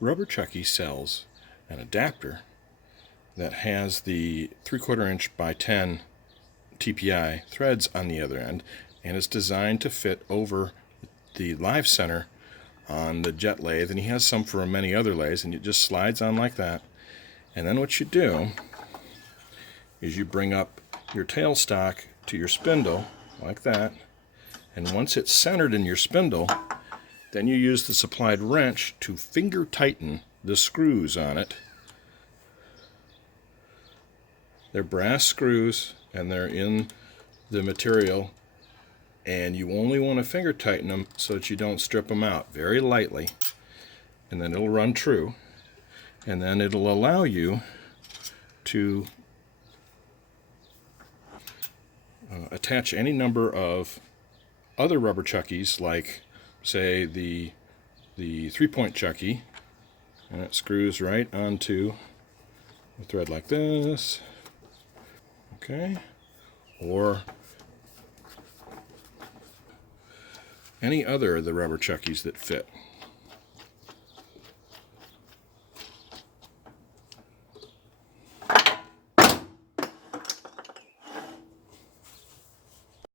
Rubber Chucky sells an adapter that has the 3/4 inch by 10 TPI threads on the other end, and it's designed to fit over the live center on the jet lathe, and he has some for many other lathes, and it just slides on like that. And then what you do is you bring up your tailstock to your spindle like that, and once it's centered in your spindle, then you use the supplied wrench to finger tighten the screws on it. They're brass screws and they're in the material, and you only want to finger tighten them so that you don't strip them out very lightly, and then it'll run true, and then it'll allow you to attach any number of other rubber chuckies, like say the 3-point Chucky, and it screws right onto a thread like this, okay, or any other of the rubber chuckies that fit.